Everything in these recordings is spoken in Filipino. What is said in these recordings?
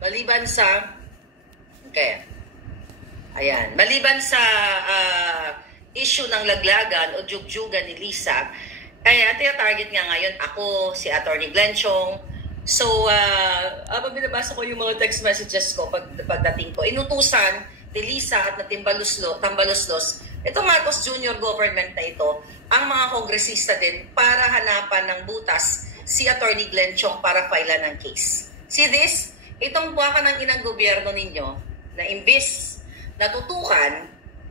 maliban sa, okay, ayan, maliban sa issue ng laglagan o jugjugan ni Lisa, ay target nga ngayon ako, si Attorney Glenn Chong. So, habang binabasa ko yung mga text messages ko pagdating ko, inutusan ni Lisa at na Tambaloslos, itong Marcos Jr. government na ito, ang mga kongresista din para hanapan ng butas si Attorney Glenn Chong para filean ng case. See this? Itong buwakan ng inang gobyerno ninyo na imbis natutukan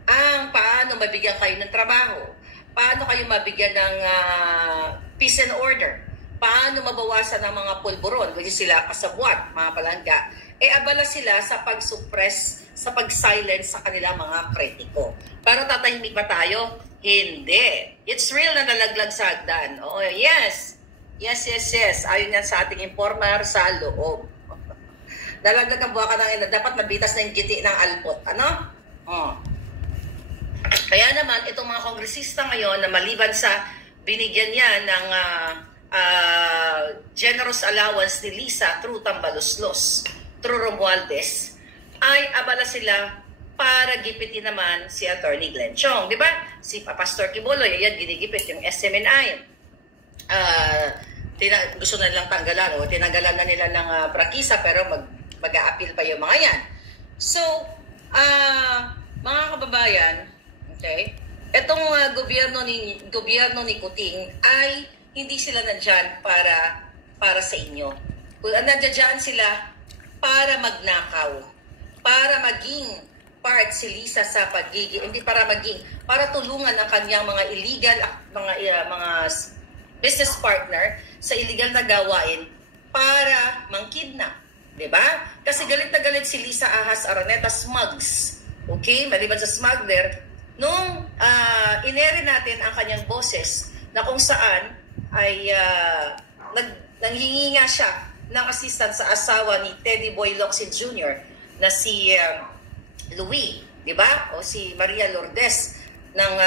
ang paano mabigyan kayo ng trabaho, paano kayo mabigyan ng peace and order, paano mabawasan ng mga pulburon, kasi sila kasabwat, mga palangga, abala sila sa pag-suppress, sa pag-silence sa kanila mga kritiko. Para tatahimik ba tayo? Hindi. It's real na nalaglag sa hagdan. Oo, yes. Yes. Ayon yan sa ating informer sa loob. Nalaglag ang buwaka ng ina. Dapat mabitas na yung giti ng alpot. Ano? Oh. Kaya naman, itong mga kongresista ngayon na maliban sa binigyan niya ng generous allowance ni Lisa through Tambaloslos, through Romualdez, ay abala sila para gipitin naman si Attorney Glenn Chong. Di ba? Si Pastor Quiboloy, ayan, ginigipit yung SMNI. Gusto na nilang tanggalan, o tinanggalan na nila ng prakisa, pero mag-a-appeal pa yung mga yan. So, mga kababayan, okay, itong gobyerno ni Kuting ay hindi sila nandyan para sa inyo. Nandyan sila para magnakaw, para maging part si Lisa sa pagiging, hindi para tulungan ang kanyang mga illegal, mga business partner sa illegal na gawain para mangkidnap. Diba? Kasi galit na galit si Lisa Ahas Araneta Smugs. Okay? Maliban sa smuggler, nung inere natin ang kanyang boses na kung saan ay nanghingi nga siya ng assistance sa asawa ni Teddy Boy Locsin Jr. na si Louie, di ba? O si Maria Lourdes, nang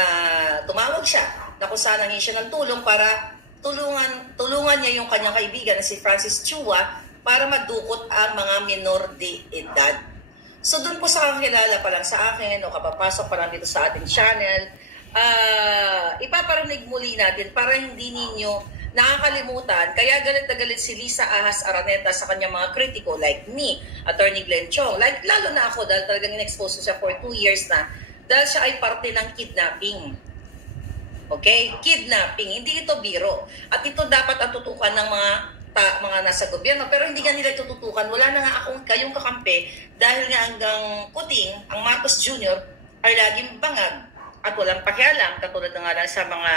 tumawag siya na kung saan nanghingi siya ng tulong para tulungan niya yung kanyang kaibigan na si Francis Chua para madukot ang mga minor de edad. So doon po sa kakilala pa lang sa akin o kapapasok pa lang dito sa ating channel, ipaparinig muli natin para hindi ninyo nakakalimutan. Kaya galit na galit si Lisa Ahas Araneta sa kanyang mga kritiko like me, Attorney Glenn Chong. Like, lalo na ako dahil talagang in-expose siya for 2 years na dahil siya ay parte ng kidnapping. Okay? Kidnapping. Hindi ito biro. At ito dapat atutukan ng mga nasa gobyerno, pero hindi nga nila tututukan. Wala na nga akong kayong kakampi dahil nga hanggang Kuting, ang Marcos Jr. ay laging bangag at walang pakialam, katulad na nga lang sa mga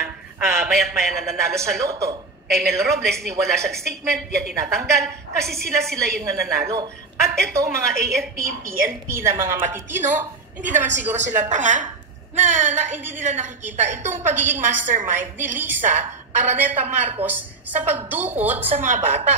mayat-maya na nanalo sa loto. Kay Mel Robles, ni wala siyang statement, diya tinatanggal kasi sila yung nananalo. At ito, mga AFP, PNP na mga matitino, hindi naman siguro sila tanga na hindi nila nakikita itong pagiging mastermind ni Lisa Araneta Marcos sa pagdukot sa mga bata.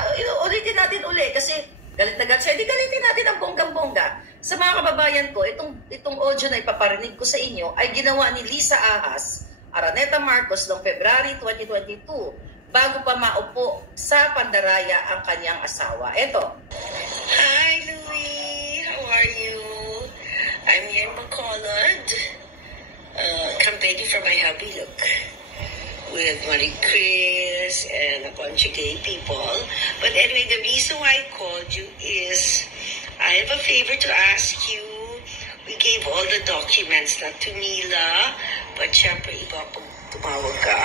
Ulitin natin kasi galit na galit siya. Hindi galitin natin ang bonggang-bongga. Sa mga kababayan ko, itong audio na ipaparinig ko sa inyo ay ginawa ni Lisa Ahas Araneta Marcos noong February 2022 bago pa maupo sa pandaraya ang kanyang asawa. Ito. Hi, Louie. How are you? I'm here in Bacolod, campaigning for my hubby, look, with Marie Chris and a bunch of gay people. But anyway, the reason why I called you is I have a favor to ask you. We gave all the documents, not to Mila, but syempre iba pag tumawag ka.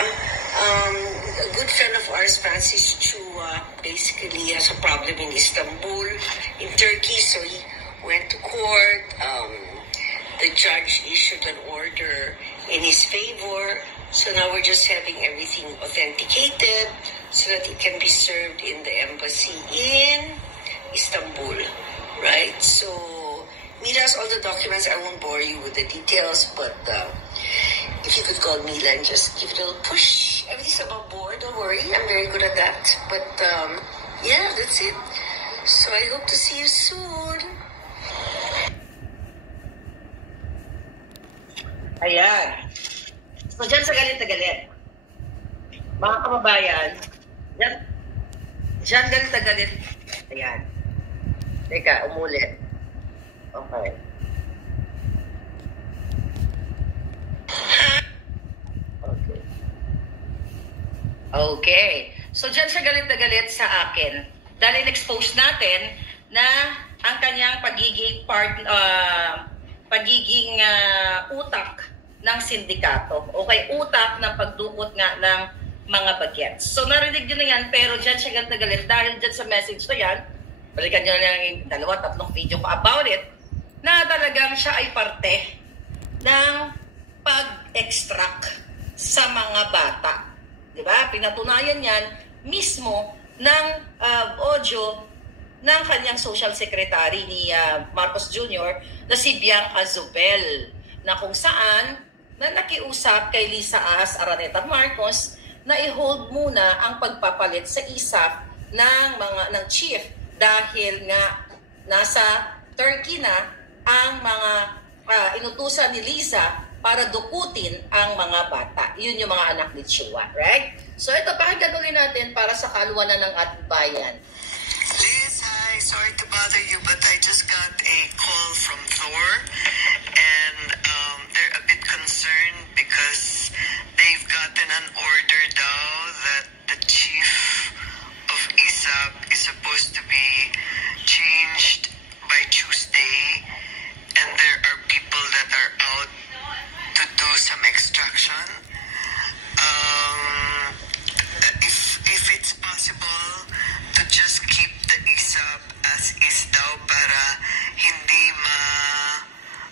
A good friend of ours, Francis Chua, basically has a problem in Istanbul, in Turkey, so he went to court. The judge issued an order in his favor. So now we're just having everything authenticated so that it can be served in the embassy in Istanbul, right? So Mila has all the documents. I won't bore you with the details, but if you could call Mila and just give it a little push. Everything's above board, don't worry. I'm very good at that. But yeah, that's it. So I hope to see you soon. Ayan. So, dyan sa galit na galit. Mga kababayan, dyan galit na galit. Ayan. Teka, umulit. Okay. Okay. Okay. So, dyan siya galit na galit sa akin. Dahil in-expose natin na ang kanyang pagiging utak ng sindikato. Okay, utak ng pagdukot nga ng mga bagets. So, narinig nyo na yan, pero dyan siya galit na galit dahil dyan sa message na yan, balikan nyo lang yung 2-3 video ko about it, na talagang siya ay parte ng pag-extract sa mga bata. Diba? Pinatunayan yan mismo ng audio ng kanyang social secretary ni Marcos Jr. na si Bianca Zubel, na kung saan na nakiusap kay Lisa Ahas Araneta Marcos na i-hold muna ang pagpapalit sa ISAF ng chief dahil nga nasa Turkey na ang mga inutusan ni Lisa para dukutin ang mga bata. Yun yung mga anak ni Chua, right? So ito, pakinggan ulit natin para sa kaluwanan ng ating bayan. Liz, hi. Sorry to bother you, but I just got a call from Thor, and they're a bit concerned because they've gotten an order daw that the chief of ISAP is supposed to be changed by Tuesday, and there are people that are out to do some extraction. If it's possible to just keep the ISAP as is daw para hindi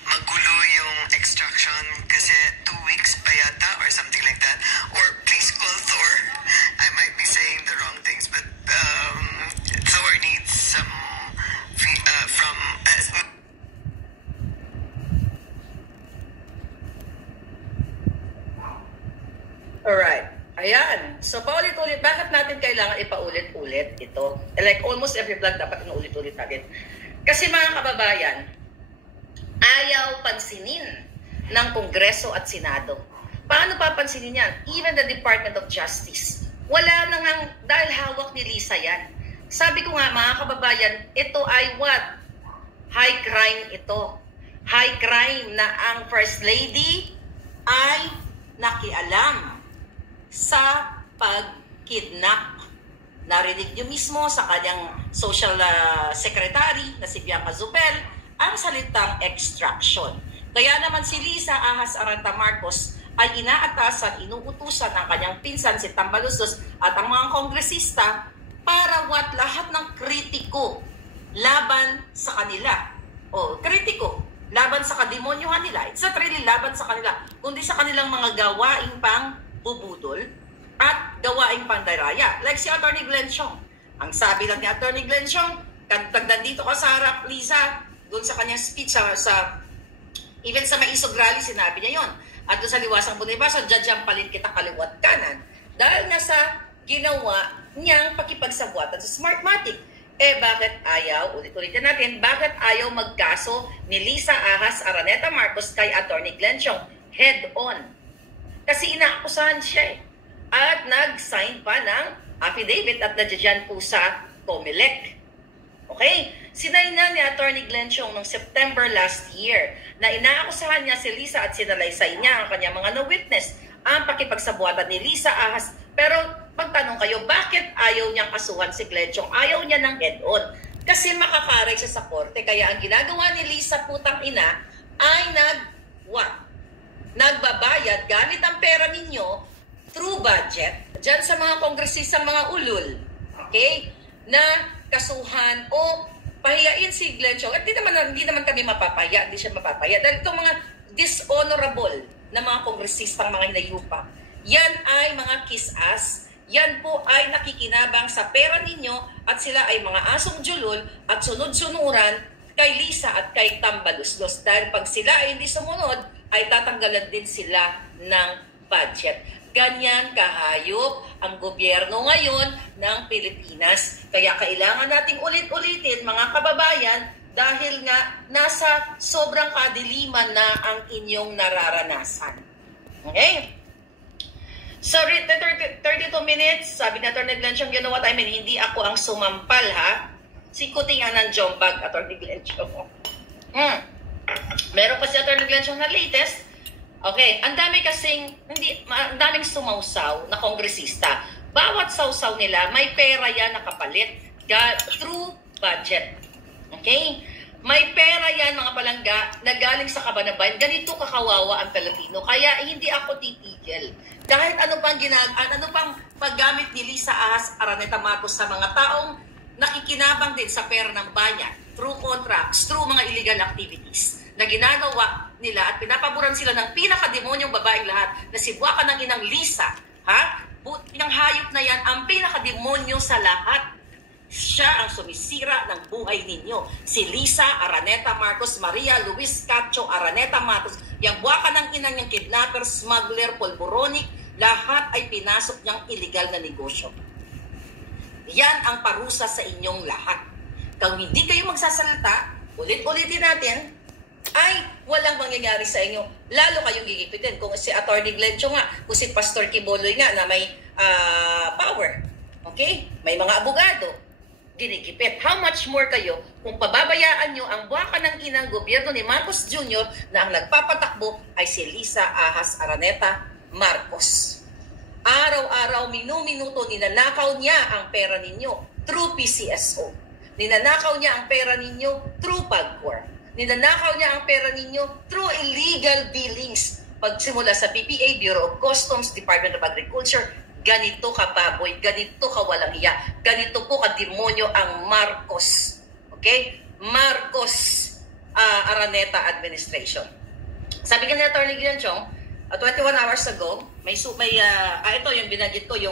magulo yung extraction kasi 2 weeks pa yata or something like that. Or please call Thor. I might be saying the wrong things, but Thor needs some from Alright. Ayan. So, paulit-ulit. Bakit natin kailangan ipaulit-ulit ito? Like, almost every vlog dapat inuulit-ulit natin. Kasi mga kababayan, ayaw pansinin ng Kongreso at Senado. Paano papansinin yan? Even the Department of Justice. Wala na nga, dahil hawak ni Lisa yan. Sabi ko nga, mga kababayan, ito ay what? High crime ito. High crime na ang First Lady ay nakialam sa pag-kidnap. Narinig niyo mismo sa kanyang social secretary na si Bianca Zubel ang salitang extraction. Kaya naman si Lisa Ahas Aranta Marcos ay inaatasan, inuutusan ng kanyang pinsan si Tambaluslos at ang mga kongresista para what? Lahat ng kritiko laban sa kanila. O, kritiko laban sa kademonyohan nila. It's not really laban sa kanila, kundi sa kanilang mga gawaing pang bubudol at gawaing pandaraya. Like si Attorney Glenn Chong. Ang sabi lang ni Attorney Glenn Chong, kagtagdan dito ka sa harap, Lisa, doon sa kanyang speech, even sa Maisog Rally, sinabi niya yon. At doon sa Liwasang Bonifacio, dyan palit kita kaliwat kanan. Dahil nga sa ginawa niyang pakipagsabwatan sa Smartmatic. Bakit ayaw? Ulit-ulitin natin, bakit ayaw magkaso ni Lisa Ahas Araneta Marcos kay Attorney Glenn Chong head on? Kasi inaakusahan siya at nag-sign pa ng affidavit at nandiyan po sa COMELEC. Okay? Sinay na ni Attorney Glenn Chong noong September last year na inaakusahan niya si Lisa at sinalaysay niya ang kanyang mga no-witness ang pakipagsabuatan ni Lisa Ahas. Pero pagtanong kayo, bakit ayaw niyang kasuhan si Glenn Chong? Ayaw niya ng head-on. Kasi makakaray siya sa korte. Kaya ang ginagawa ni Lisa putang ina ay nagbabayad gamit ang pera ninyo through budget dyan sa mga kongresistang mga ulul, okay, na kasuhan o pahiyain si Glenn Chong. At hindi naman kami mapapaya, hindi siya mapapaya. Dahil itong mga dishonorable na mga kongresistang mga hinayupa, yan ay mga kiss-ass, yan po ay nakikinabang sa pera ninyo at sila ay mga asong julol at sunod-sunuran kay Lisa at kay Tambaluslos. Dahil pag sila ay hindi sumunod, ay tatanggalan din sila ng budget. Ganyan kahayop ang gobyerno ngayon ng Pilipinas. Kaya kailangan nating ulit-ulitin, mga kababayan, dahil nga nasa sobrang kadiliman na ang inyong nararanasan. Okay? So, 32 minutes, sabi na Attorney Glenn Chong, you know what I mean, hindi ako ang sumampal, ha? Si Kutingan ng Jombag, Atty. Glenn Chong. Meron pa si Atty. Glenn Chong na latest. Okay, ang dami kasing, ang daming sumausaw na kongresista. Bawat sausaw nila, may pera yan nakapalit through budget. Okay? May pera yan mga palangga na galing sa Kabanaban. Ganito kakawawa ang Pilipino. Kaya hindi ako titigil. Kahit ano pang paggamit ni Lisa Ahas Araneta Marcos sa mga taong nakikinabang din sa pera ng bayan through contracts, through mga illegal activities na ginagawa nila at pinapaboran sila ng pinakademonyong babaeng lahat na si buwaka ng inang Lisa. Ha? Yung hayop na yan ang pinakademonyo sa lahat. Siya ang sumisira ng buhay ninyo. Si Lisa Araneta Marcos, Maria Luis Cacho Araneta Marcos, yung buwaka ng inang niyang kidnapper, smuggler, polboronic, lahat ay pinasok niyang illegal na negosyo. Yan ang parusa sa inyong lahat. Kung hindi kayo magsasalita, ulit-ulitin natin, ay walang mangyayari sa inyo. Lalo kayong gigipitin. Kung si Atty. Glenn Chong nga, kung si Pastor Quiboloy nga na may power. Okay? May mga abogado. Ginigipit. How much more kayo kung pababayaan nyo ang buwaka ng inang gobyerno ni Marcos Jr. na ang nagpapatakbo ay si Lisa Ahas Araneta Marcos. Araw-araw, minu-minuto, ninanakaw niya ang pera ninyo through PCSO. Ninanakaw niya ang pera ninyo through PAGCOR. Ninanakaw niya ang pera ninyo through illegal billings. Pagsimula sa BPA, Bureau of Customs, Department of Agriculture, ganito ka baboy, ganito ka walang iya, ganito po ka demonyo ang Marcos. Okay? Marcos Araneta Administration. Sabi ka ni Atty. Glenn Chong, 21 hours ago, ito yung binanggit ko, yung